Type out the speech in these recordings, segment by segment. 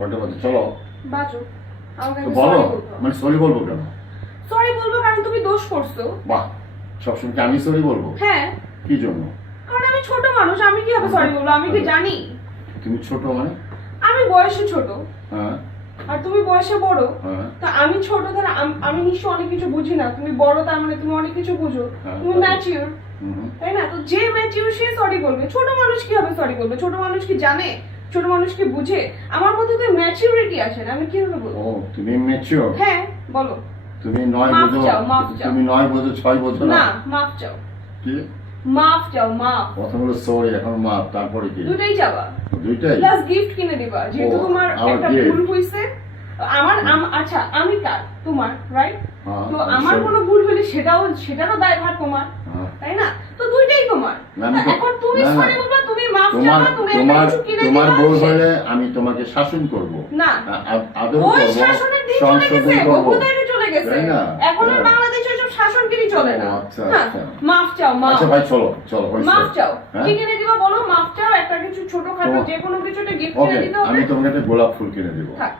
কয়টা বাজে? চলো বাজো আমাকে তো একটা বলো, sorry বলতে হবে। মানে সরি বলবো কেন? সরি বলবো কারণ তুমি দোষ করছো। বাহ, সবসময় কি আমি সরি বলবো? হ্যাঁ, কি জন্য? কারণ আমি ছোট মানুষ, আমি কিভাবে সরি বলবো? আমি কি জানি? তুমি ছোট মানে? আমি বয়সে ছোট হ্যাঁ আর তুমি বয়সে বড়। হ্যাঁ তা আমি ছোট তাহলে আমি নিশ্চয় অনেক কিছু বুঝি না, তুমি বড় তার মানে তুমি অনেক কিছু বুঝো, হ্যাঁ, তুমি তাই। ম্যাচিউর, হুম। তাই না? তো যে ম্যাচিউর সে সরি বলবে, ছোট মানুষ কিভাবে সরি বলবে? ছোট মানুষ কি জানে? ছোট মানুষ কি বুঝে? আমার মধ্যে তো ম্যাচিউরিটি আছে না, আমি কিভাবে ও বলবো? তুমি ম্যাচিওর। হ্যাঁ বলো। তুমি 9 মাফ বছর, চাও, মাফ চাও। তুমি 9 বছর 6 বছর না, মাফ চাও, কি? মাফ চাও, মাফ। প্রথম হলো সরি, এখন মাফ, তারপরে কি? দুটাই চাবা। দুইটাই? প্লাস গিফট কিনে দিবা, যেহেতু ও, তোমার আবার একটা gift। ভুল হইছে। আচ্ছা আমি কার? তোমার, রাইট? হ্যাঁ, তো অবশ্যই। আমার কোনো ভুল হলে সেটারও দায়ভার তোমার, হ্যাঁ। তাই না? তো দুইটাই তোমার। না, আমি তো- এখন তুমি না, না। সরি বলবা, তুমি মাফ তোমার চাবা, তুমি একটা তোমার কিছু কিনে তোমার দিবা। ভুল হলে আমি তোমাকে শাসন করব না, আদর ওই করব, শাসনের দিন চলে সংশোধন গেছে, করব, বহু আগে চলে গেছে। তাই না? এখন আর হ্যাঁ। বাংলাদেশে ওইসব শাসনগিরি চলে না। ও, আচ্ছা, হ্যাঁ, আচ্ছা। মাফ চাও, মাফ। আচ্ছা ভাই চলো চলো, হয়েছে। মাফ চাও, হ্যাঁ? কি কিনে দিবা বলো? মাফ চাও, একটা কিছু ছোটখাটো তোমার- যে কোনো কিছুটা গিফট ওকে, কিনে দিতে আমি হবে। তোমাকে একটা গোলাপ ফুল কিনে দেবো, থাক,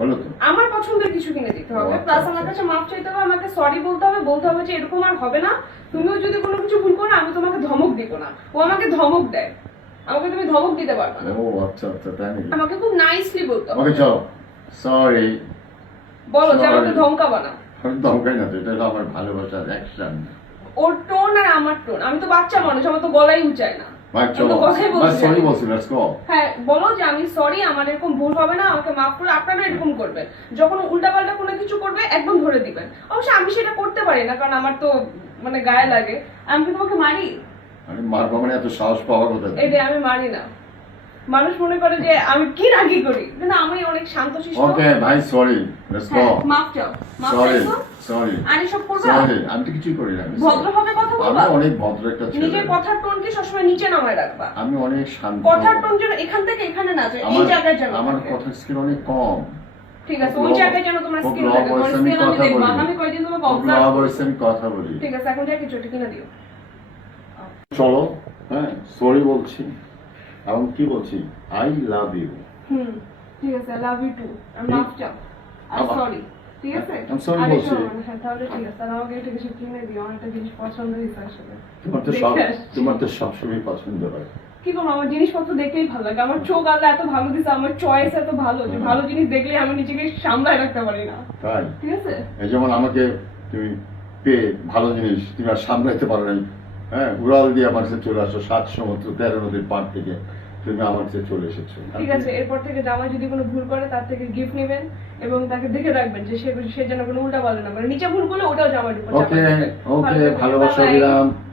হলো তো? আমার পছন্দের কিছু কিনে দিতে হবে, আচ্ছা, প্লাস আচ্ছা। আমার কাছে মাফ চাইতে হবে, আমাকে সরি বলতে হবে, বলতে হবে যে এরকম আর হবে না। তুমিও যদি কোনো কিছু ভুল করো, আমি তোমাকে ধমক দিব না, ও আমাকে ধমক দেয়, আমাকে তুমি ধমক দিতে পারবে না। ও আচ্ছা আচ্ছা, তাই নাকি? আমাকে খুব নাইসলি বলতে হবে। ওকে চলো, সরি। বলো যে আমাকে Sorry। ধমকাবা না। আমি দমকাই না তো, এটা হলো আমার ভালোবাসার অ্যাকশন। ওর টোন আর আমার টোন, আমি তো বাচ্চা মানুষ, আমার তো গলাই উঁচায় না। ভাই আমি চলো, তো কথাই বাস বলছি সরি না। বলছি, লেটস গো। হ্যাঁ বলো যে আমি সরি, আমার এরকম ভুল হবে না, আমাকে মাফ করে। আপনারা এরকম করবেন, যখন উল্টাপাল্টা কোনো কিছু করবে একদম ধরে দিবেন। অবশ্য আমি সেটা করতে পারি না, কারণ আমার তো মানে গায়ে লাগে। আমি কি তোমাকে মারি? আরে মারবো মানে এত সাহস পাওয়ার কথা। এটা আমি মারি না। মানুষ মনে করে যে আমি কি রাগি করি, কিন্তু আমি অনেক শান্তশিষ্ট। ওকে ভাই সরি, লেটস গো। হ্যাঁ, মাফ চাও, মাফ সরি চাইছো। সরি আর এসব করবা? সরি, আমি তো কিছুই করি না। আমি sorry। ভদ্রভাবে কথা আমি বলবা। অনেক ভদ্র একটা ছেলে। নিজের কথার টোনকে সবসময় নিচে নামায় রাখবা। আমি অনেক শান্ত। কথার টোন যেন এখান থেকে এখানে না যায়, এই আমার জায়গায় যেন আমার থাকে। কথার স্কিল অনেক কম। ঠিক আছে, খুব ওই low- জায়গায় যেন তোমার খুব স্কিল low থাকে, তোমার voice আমি স্কিল আমি কথা দেখবো। বলি। আমি কয়দিন তোমাকে খুব অবজার্ভ low করব। voice আমি কথা বলি। ঠিক আছে, এখন যা কিছু একটা কিনে দিও। চলো, হ্যাঁ সরি বলছি, এবং কি বলছি, আই লাভ ইউ। ঠিক আছে, আই লাভ ইউ টু। আর মাফ চাও আর আবার- সরি। ঠিক আছে, I'm sorry আর বলছি। এসব হ্যাঁ তাহলে ঠিক আছে, আর আমাকে এটা কিছু কিনে দিও, আমার একটা জিনিস পছন্দ হয়েছে আসলে। তোমার তো সবসময় পছন্দ হয়। কি করবো, আমার জিনিসপত্র দেখলেই ভালো লাগে, আমার চোখ আল্লাহ এত ভালো দিছে, আমার চয়েস এত ভালো যে ভালো জিনিস দেখলে আমি নিজেকে সামলায় রাখতে পারি না। তাই ঠিক আছে, এই যেমন আমাকে তুমি পেয়ে ভালো জিনিস তুমি আর সামলাইতে পারো নাই, হ্যাঁ উড়াল দিয়ে আমার কাছে চলে আসো, 7 সমুদ্র 13 নদীর পার থেকে তুমি আমার কাছে চলে এসেছো। ঠিক আছে, এরপর থেকে জামাই যদি কোনো ভুল করে তার থেকে গিফট নেবেন এবং তাকে দেখে রাখবেন যে সে যেন কোনো উল্টা পাল্টা না করে, নিচে ভুল করলে ওটাও জামাইয়ের উপর চাপাতে ওকে দেবেন। ওকে, ভালো থাকবেন, ভালোবাসা bye bye। দিলাম।